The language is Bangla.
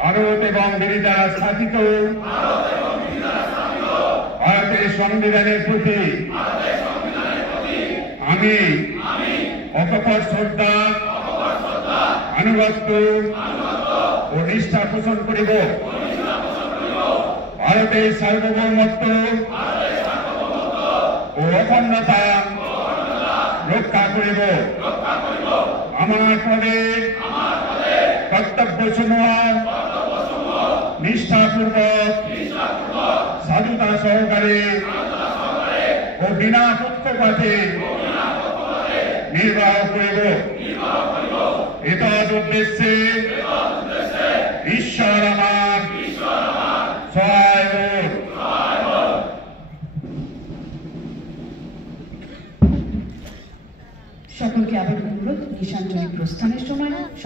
ভারত এবং বীর দ্বারা স্থাপিত ভারতের সংবিধানের প্রতি আমি অকপট শ্রদ্ধা, আনুগত্য ও নিষ্ঠা পোষণ করিব। ভারতের সার্বভৌমত্ব ও অখণ্ডতা রক্ষা করিব। আমার পদে কর্তব্যসমূহ নিষ্ঠাপূর্বক সাধুতা সহকারে ও বিনা পক্ষপাতে নির্বাহ করিব। এতদ উদ্দেশ্যে ঈশ্বর আমার সহায় হোক। সকলকে আবার অনুরোধ, নিশাঞ্জলি প্রস্থানের সময়